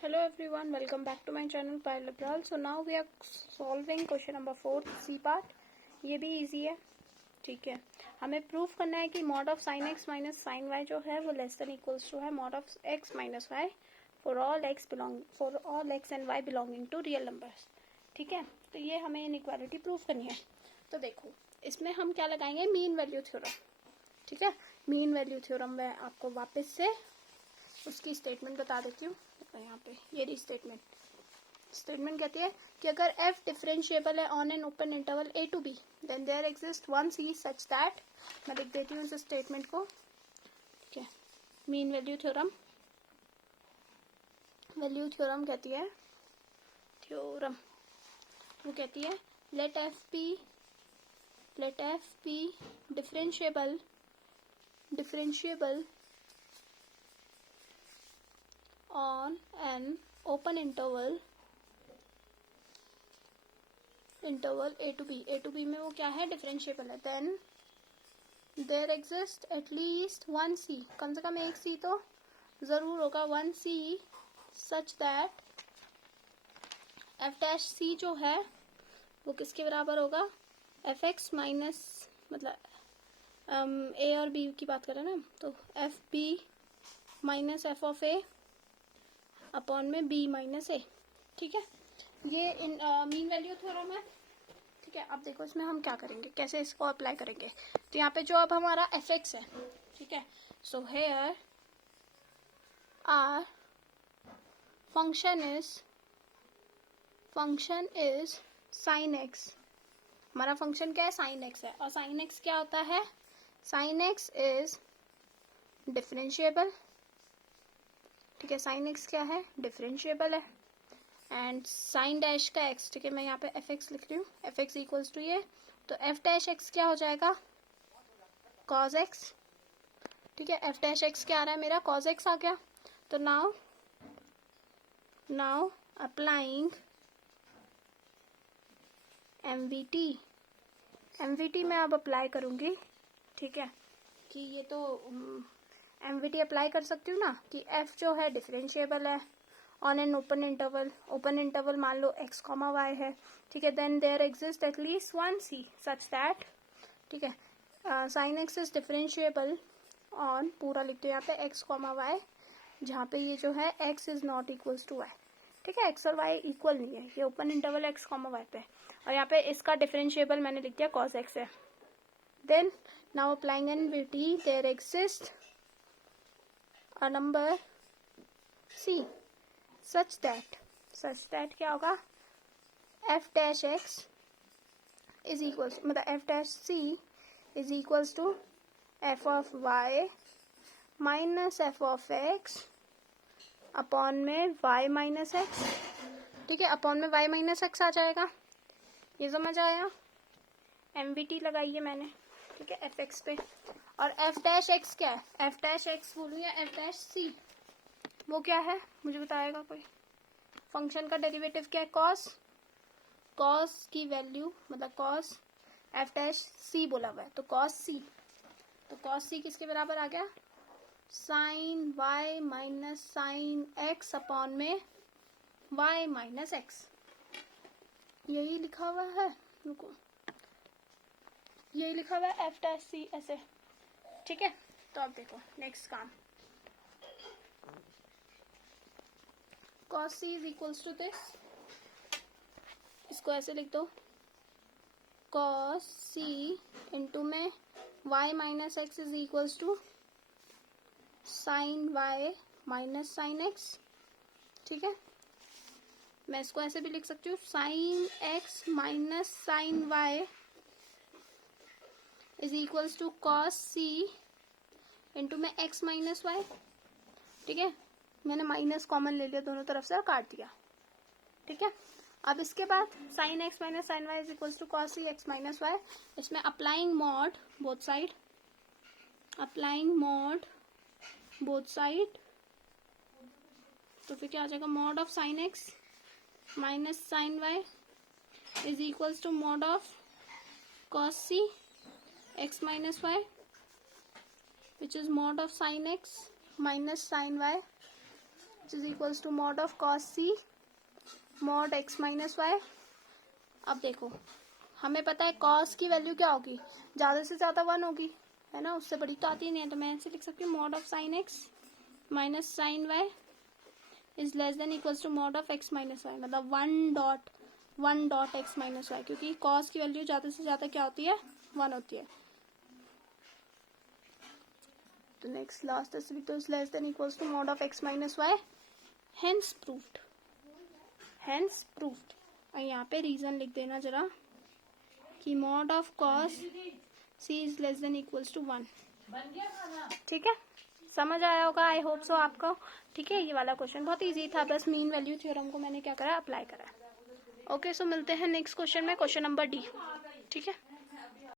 Hello everyone, welcome back to my channel Parallel. So now we are solving question number 4 C part. ये भी easy है, ठीक है. हमें प्रूफ करना है कि mod of sine x minus sign Y जो है वो लेस देन इक्वल्स टू है mod of x minus Y for all X and Y belonging to real numbers. ठीक है, तो ये हमें इनइक्वालिटी प्रूफ करनी है. तो देखो इसमें हम क्या लगाएंगे, मीन वैल्यू थ्योरम. ठीक है, मीन वैल्यू थ्योरम में आपको वापस से उसकी स्टेटमेंट बता देती हूँ. यहाँ पे ये रही स्टेटमेंट कहती है कि अगर f डिफरेंशिएबल है on an open interval a to b then there exist one c such that. मैं लिख देती हूँ इस स्टेटमेंट को. ठीक है, मीन वैल्यू थ्योरम कहती है वो कहती है late f be differentiable on an open interval a to b में वो क्या है, डिफरेंशिएबल है. Then there exist at least one c, कम से कम एक c तो जरूर होगा, one c such that f dash c जो है वो किसके बराबर होगा, एफ एक्स माइनस, मतलब a और b की बात करें ना, तो F B minus F of A upon में b माइनस ए. ठीक है, ये मीन वैल्यू थ्योरम है. ठीक है, अब देखो इसमें हम क्या करेंगे, कैसे इसको अप्लाई करेंगे. तो यहाँ पे जो अब हमारा एफ एक्स है, ठीक है, so here our function is sine X. हमारा फंक्शन क्या है, साइन एक्स है. और साइन एक्स क्या होता है, साइन एक्स इज डिफरेंशिएबल. ठीक है, साइन एक्स क्या है, डिफरेंशिएबल है. एंड साइन डैश का एक्स, ठीक है, मैं यहाँ पे एफ एक्स लिख रही हूँ, एफ एक्स इक्वल्स टू ये, तो एफ डैश एक्स क्या हो जाएगा, कॉज एक्स. ठीक है, एफ डैश एक्स क्या आ रहा है मेरा, कॉज एक्स आ गया. तो नाउ अप्लाइंग एमवीटी मैं अब अप्लाई करूंगी. ठीक है, कि ये तो एमवीटी अप्लाई कर सकती हूँ ना, कि एफ जो है डिफरेंशिएबल है ऑन एन ओपन इंटरवल मान लो एक्स कॉमा वाई है. ठीक है, then there exist at least one C such that, ठीक है, sine X is differentiable on, पूरा लिखते हो यहाँ पे एक्स कॉमा वाई, जहाँ पे ये जो है x is not equals to y. ठीक है, एक्स और वाई इक्वल नहीं है, ये open interval x comma y पे, और यहाँ पे इसका डिफरेंशिएबल मैंने लिख दिया कॉस एक्स है. Then now applying MVT, there exist a number c such that क्या होगा, f dash x is equals, मतलब f dash c is equals to f of y minus f of x upon में y minus x. ठीक है, upon में y minus x आ जाएगा. ये समझ आया, एमवीटी लगाई है मैंने. ठीक है, एफ एक्स पे, और f डैश x क्या है, f डैश x बोलूँ या f डैश c, वो क्या है मुझे बताएगा कोई. फंक्शन का डेरिवेटिव क्या है, कॉस की वैल्यू, मतलब कॉस एफ डैश सी बोला हुआ है, तो कॉस सी किसके बराबर आ गया, sin y minus sin x upon में वाई माइनस एक्स. यही लिखा हुआ है, रुको, यही लिखा हुआ है एफ डैश सी ऐसे. ठीक है, तो अब देखो नेक्स्ट काम, cos c is equals to this, इसको ऐसे लिख दो, cos c इंटू में y minus x is equals to sin y minus sin x. ठीक है, मैं इसको ऐसे भी लिख सकती हूँ, sin x minus sin y is equals to cos c into में x माइनस y. ठीक है, मैंने माइनस कॉमन ले लिया दोनों तरफ से और काट दिया. ठीक है, अब इसके बाद sin x minus sign y is equals to cos c x minus y. इसमें अप्लाइंग मॉड बोथ साइड, तो फिर क्या आ जाएगा, mod of sine x minus sign y is equals to mod of cos c x minus y which is mod of sine x minus sign y is equals to mod of cos c mod x minus y. अब देखो हमें पता है cos की value क्या होगी, ज़्यादा से ज़्यादा 1 होगी, है ना, उससे बड़ी तो आती नहीं है। तो मैं ऐसे लिख सकती हूँ mod of sine x minus sign y is less than equals to mod of x minus y, मतलब 1 डॉट एक्स माइनस वाई, क्योंकि कॉस की वैल्यू ज़्यादा से ज़्यादा क्या होती है, 1 होती है। तो नेक्स्ट लास्ट तो is less than equals to mod of x minus y, hence proved, hence proved. और यहाँ पे रीजन लिख देना जरा कि mod of cos c is less than equals to 1। ठीक है, समझ आया होगा आई होप सो आपको। ठीक है, ये वाला क्वेश्चन बहुत इजी था, बस मीन वैल्यू थ्योरम को मैंने क्या करा, अप्लाई करा। ओके, सो मिलते हैं नेक्स्ट क्वेश्चन में, क्वेश्चन नंबर डी। ठीक है।